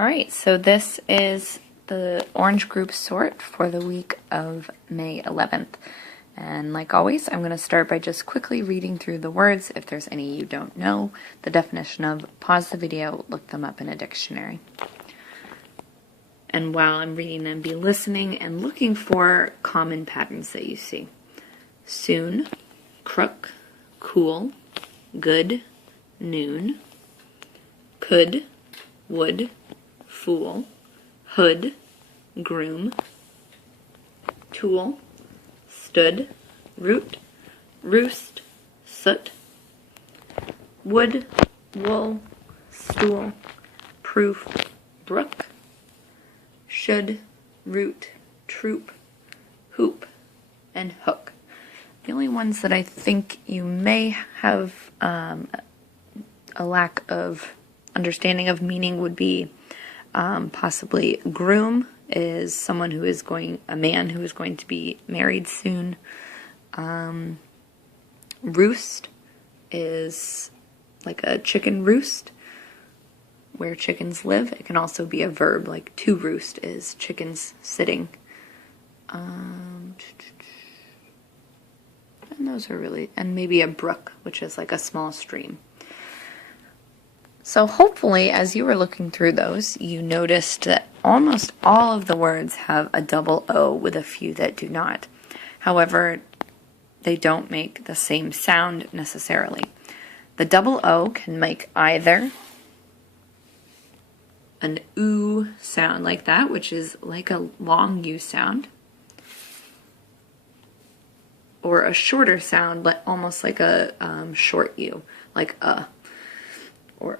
Alright, so this is the orange group sort for the week of May 11th. And like always, I'm going to start by just quickly reading through the words. If there's any you don't know, the definition of, pause the video, look them up in a dictionary. And while I'm reading them, be listening and looking for common patterns that you see. Soon, crook, cool, good, noon, could, would, fool, hood, groom, tool, stood, root, roost, soot, wood, wool, stool, proof, brook, should, root, troop, hoop, and hook. The only ones that I think you may have a lack of understanding of meaning would be possibly groom is someone who is a man who is going to be married soon. Roost is like a chicken roost, where chickens live. It can also be a verb, like to roost is chickens sitting. And those are really, and maybe a brook, which is like a small stream. So hopefully, as you were looking through those, you noticed that almost all of the words have a double O with a few that do not. However, they don't make the same sound necessarily. The double O can make either an oo sound like that, which is like a long U sound, or a shorter sound, but almost like a short U, like or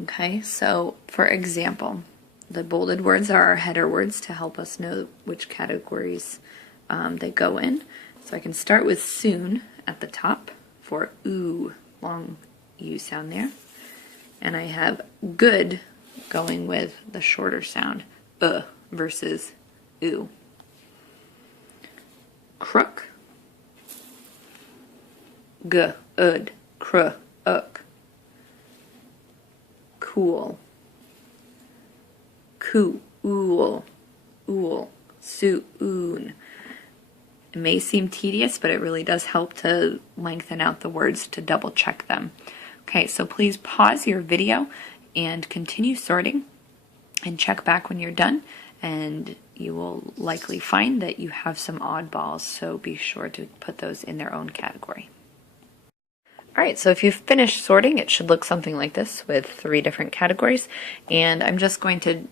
Okay, so for example, the bolded words are our header words to help us know which categories they go in. So I can start with soon at the top for ooh, long U sound there. And I have good going with the shorter sound, versus ooh. Crook, ud, uk. Cool, ool, soon. It may seem tedious, but it really does help to lengthen out the words to double check them. Okay, so please pause your video and continue sorting and check back when you're done, and you will likely find that you have some oddballs, so be sure to put those in their own category. Alright, so if you've finished sorting, it should look something like this with 3 different categories, and I'm just going to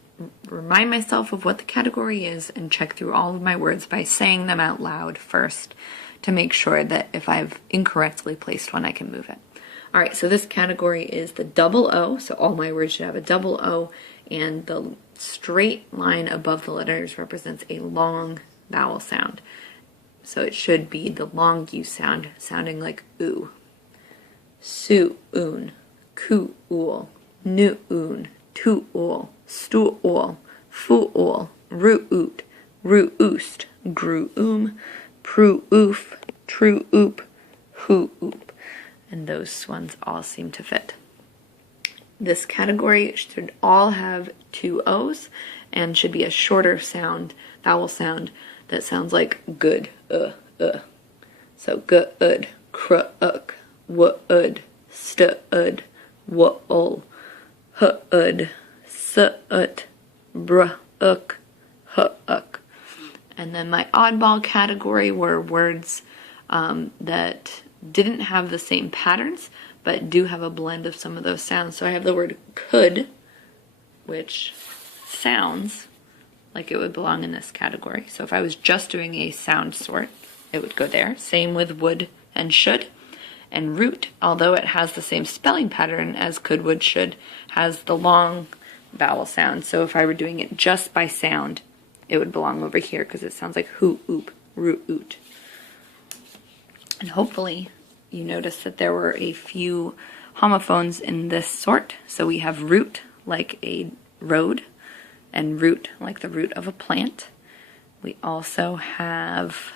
remind myself of what the category is and check through all of my words by saying them out loud first to make sure that if I've incorrectly placed one, I can move it. Alright, so this category is the double O, so all my words should have a double O, and the straight line above the letters represents a long vowel sound. So it should be the long U sound, sounding like oo. Su-oon, ku-ool, nu-oon, tu-ool, stu-ool, fu-ool, ru-oot, ru-oost, gru-oom, pru-oof, tru-oop, hu-oop. And those ones all seem to fit. This category should all have 2 O's and should be a shorter sound, vowel sound, that sounds like good, So good, cr-uk, would, stud, wool, hood, sut, bruh-uk, hook. And then my oddball category were words that didn't have the same patterns, but do have a blend of some of those sounds. So I have the word could, which sounds like it would belong in this category. So if I was just doing a sound sort, it would go there. Same with would and should. And root, although it has the same spelling pattern as could, would, should, has the long vowel sound. So if I were doing it just by sound, it would belong over here because it sounds like hoo, oop, root, oot. And hopefully you notice that there were a few homophones in this sort. So we have root like a road and root like the root of a plant. We also have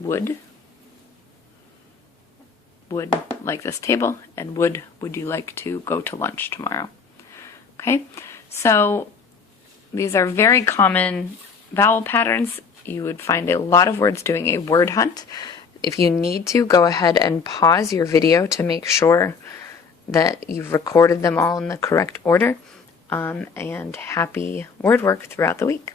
wood, would like this table, and would you like to go to lunch tomorrow? Okay, so these are very common vowel patterns. You would find a lot of words doing a word hunt. If you need to, go ahead and pause your video to make sure that you've recorded them all in the correct order, and happy word work throughout the week.